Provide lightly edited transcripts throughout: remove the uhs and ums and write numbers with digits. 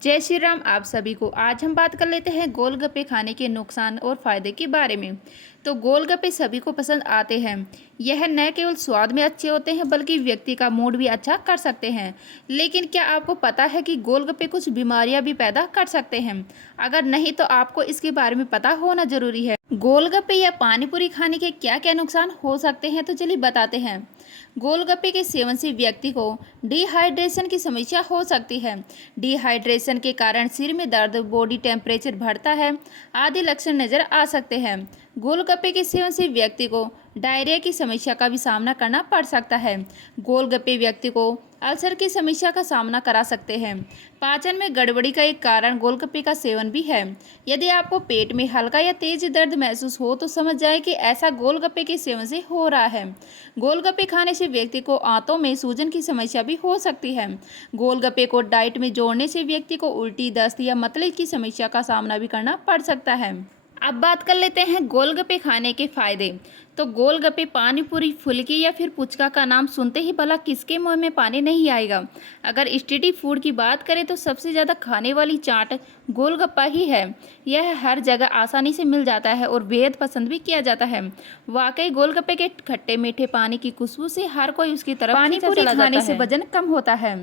जय श्री राम। आप सभी को आज हम बात कर लेते हैं गोलगप्पे खाने के नुकसान और फायदे के बारे में। तो गोलगप्पे सभी को पसंद आते हैं। यह न केवल स्वाद में अच्छे होते हैं बल्कि व्यक्ति का मूड भी अच्छा कर सकते हैं। लेकिन क्या आपको पता है कि गोलगप्पे कुछ बीमारियां भी पैदा कर सकते हैं? अगर नहीं तो आपको इसके बारे में पता होना जरूरी है। गोलगप्पे या पानी पूरी खाने के क्या क्या नुकसान हो सकते हैं, तो चलिए बताते हैं। गोलगप्पे के सेवन से व्यक्ति को डिहाइड्रेशन की समस्या हो सकती है। डिहाइड्रेशन के कारण सिर में दर्द, बॉडी टेम्परेचर बढ़ता है आदि लक्षण नजर आ सकते हैं। गोलगप्पे के सेवन से व्यक्ति को डायरिया की समस्या का भी सामना करना पड़ सकता है। गोलगप्पे व्यक्ति को अल्सर की समस्या का सामना करा सकते हैं। पाचन में गड़बड़ी का एक कारण गोलगप्पे का सेवन भी है। यदि आपको पेट में हल्का या तेज दर्द महसूस हो तो समझ जाए कि ऐसा गोलगप्पे के सेवन से हो रहा है। गोलगप्पे खाने से व्यक्ति को आंतों में सूजन की समस्या भी हो सकती है। गोलगप्पे को डाइट में जोड़ने से व्यक्ति को उल्टी, दस्त या मतले की समस्या का सामना भी करना पड़ सकता है। अब बात कर लेते हैं गोलगप्पे खाने के फायदे। तो गोलगप्पे, पानी पूरी, फुल्की या फिर पुचका का नाम सुनते ही भला किसके मुंह में पानी नहीं आएगा। अगर स्ट्रीट फूड की बात करें तो सबसे ज़्यादा खाने वाली चाट गोलगप्पा ही है। यह हर जगह आसानी से मिल जाता है और बेहद पसंद भी किया जाता है। वाकई गोलगप्पे के खट्टे मीठे पानी की खुशबू से हर कोई उसकी तरफ पानी पूरी खाने से वजन कम होता है।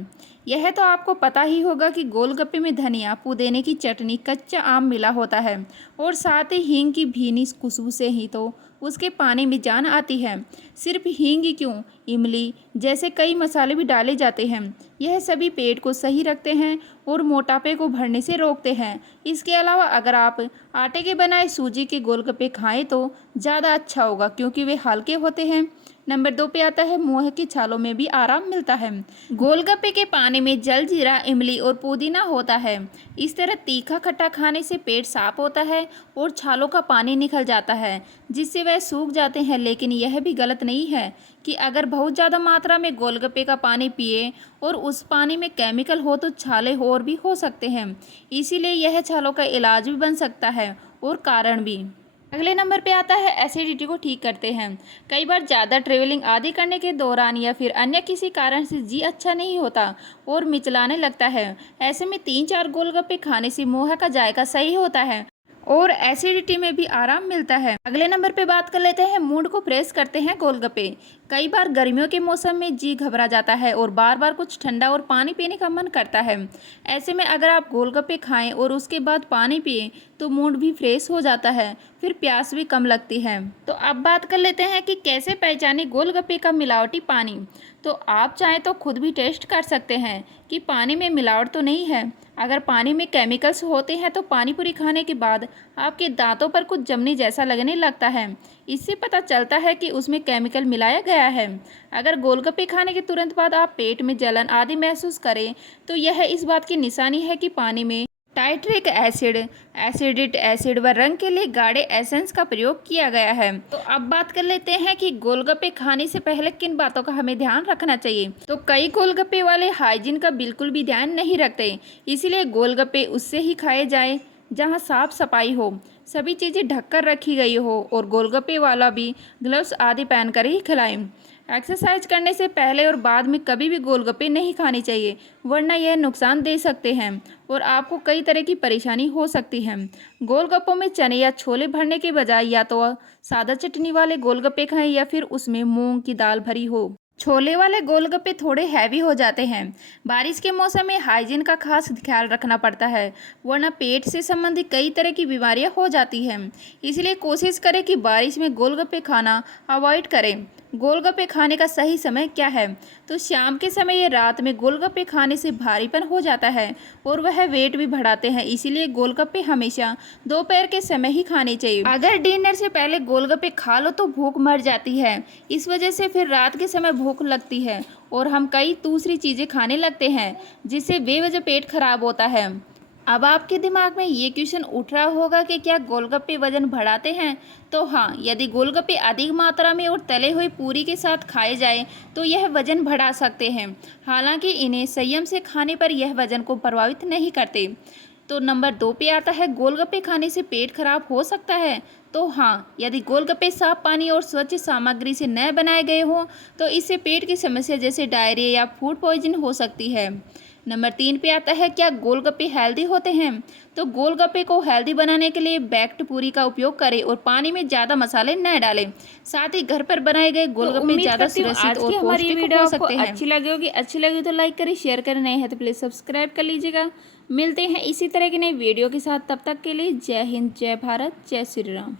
यह तो आपको पता ही होगा कि गोलगप्पे में धनिया, पुदीने की चटनी, कच्चा आम मिला होता है और साथ ही हींग की भीनी खुशबू से ही तो उसके पानी में जान आती है। सिर्फ हींग ही क्यों, इमली जैसे कई मसाले भी डाले जाते हैं। यह सभी पेट को सही रखते हैं और मोटापे को बढ़ने से रोकते हैं। इसके अलावा अगर आप आटे के बनाए सूजी के गोलगप्पे खाएं तो ज़्यादा अच्छा होगा क्योंकि वे हल्के होते हैं। नंबर 2 पे आता है, मुंह की छालों में भी आराम मिलता है। गोलगप्पे के पानी में जलजीरा, इमली और पुदीना होता है। इस तरह तीखा खट्टा खाने से पेट साफ होता है और छालों का पानी निकल जाता है जिससे वह सूख जाते हैं। लेकिन यह भी गलत नहीं है कि अगर बहुत ज़्यादा मात्रा में गोलगप्पे का पानी पिए और उस पानी में केमिकल हो तो छाले और भी हो सकते हैं। इसीलिए यह छालों का इलाज भी बन सकता है और कारण भी। अगले नंबर पे आता है, एसिडिटी को ठीक करते हैं। कई बार ज़्यादा ट्रेवलिंग आदि करने के दौरान या फिर अन्य किसी कारण से जी अच्छा नहीं होता और मिचलाने लगता है। ऐसे में 3-4 गोलगप्पे खाने से मुंह का जायका सही होता है और एसिडिटी में भी आराम मिलता है। अगले नंबर पे बात कर लेते हैं, मूड को फ्रेश करते हैं गोलगप्पे। कई बार गर्मियों के मौसम में जी घबरा जाता है और बार बार कुछ ठंडा और पानी पीने का मन करता है। ऐसे में अगर आप गोलगप्पे खाएं और उसके बाद पानी पिए तो मूड भी फ्रेश हो जाता है, फिर प्यास भी कम लगती है। तो अब बात कर लेते हैं कि कैसे पहचाने गोलगप्पे का मिलावटी पानी। तो आप चाहें तो खुद भी टेस्ट कर सकते हैं कि पानी में मिलावट तो नहीं है। अगर पानी में केमिकल्स होते हैं तो पानी पूरी खाने के बाद आपके दांतों पर कुछ जमने जैसा लगने लगता है। इससे पता चलता है कि उसमें केमिकल मिलाया गया है। अगर गोलगप्पे खाने के तुरंत बाद आप पेट में जलन आदि महसूस करें तो यह इस बात की निशानी है कि पानी में टाइट्रिक एसिड, एसिडिक एसिड व रंग के लिए गाढ़े एसेंस का प्रयोग किया गया है। तो अब बात कर लेते हैं कि गोलगप्पे खाने से पहले किन बातों का हमें ध्यान रखना चाहिए। तो कई गोलगप्पे वाले हाइजीन का बिल्कुल भी ध्यान नहीं रखते, इसीलिए गोलगप्पे उससे ही खाए जाए जहां साफ सफाई हो, सभी चीज़ें ढककर रखी गई हो और गोलगप्पे वाला भी ग्लव्स आदि पहनकर ही खिलाएं। एक्सरसाइज करने से पहले और बाद में कभी भी गोलगप्पे नहीं खाने चाहिए, वरना यह नुकसान दे सकते हैं और आपको कई तरह की परेशानी हो सकती है। गोलगप्पों में चने या छोले भरने के बजाय या तो सादा चटनी वाले गोलगप्पे खाएं या फिर उसमें मूंग की दाल भरी हो। छोले वाले गोलगप्पे थोड़े हैवी हो जाते हैं। बारिश के मौसम में हाइजीन का खास ख्याल रखना पड़ता है, वरना पेट से संबंधित कई तरह की बीमारियां हो जाती हैं। इसलिए कोशिश करें कि बारिश में गोलगप्पे खाना अवॉइड करें। गोलगप्पे खाने का सही समय क्या है? तो शाम के समय या रात में गोलगप्पे खाने से भारीपन हो जाता है और वह वेट भी बढ़ाते हैं। इसीलिए गोलगप्पे हमेशा दोपहर के समय ही खाने चाहिए। अगर डिनर से पहले गोलगप्पे खा लो तो भूख मर जाती है। इस वजह से फिर रात के समय भूख लगती है और हम कई दूसरी चीज़ें खाने लगते हैं जिससे बेवजह पेट खराब होता है। अब आपके दिमाग में ये क्वेश्चन उठ रहा होगा कि क्या गोलगप्पे वजन बढ़ाते हैं? तो हाँ, यदि गोलगप्पे अधिक मात्रा में और तले हुए पूरी के साथ खाए जाए तो यह वजन बढ़ा सकते हैं। हालांकि इन्हें संयम से खाने पर यह वजन को प्रभावित नहीं करते। तो नंबर 2 पे आता है, गोलगप्पे खाने से पेट खराब हो सकता है। तो हाँ, यदि गोलगप्पे साफ पानी और स्वच्छ सामग्री से न बनाए गए हों तो इससे पेट की समस्या जैसे डायरिया या फूड पॉइजन हो सकती है। नंबर 3 पे आता है, क्या गोलगप्पे हेल्दी होते हैं? तो गोलगप्पे को हेल्दी बनाने के लिए बेक्ड पूरी का उपयोग करें और पानी में ज़्यादा मसाले न डालें। साथ ही घर पर बनाए गए तो गोलगप्पे उम्मीद ज़्यादा करती हूँ सुरक्षित आज की और हमारी ये पौष्टिक वीडियो हो आपको सकते हैं। अच्छी लगी होगी। अच्छी लगी तो लाइक करें, शेयर करें, नए हैं तो प्लीज़ सब्सक्राइब कर लीजिएगा। मिलते हैं इसी तरह की नई वीडियो के साथ, तब तक के लिए जय हिंद, जय भारत, जय श्री राम।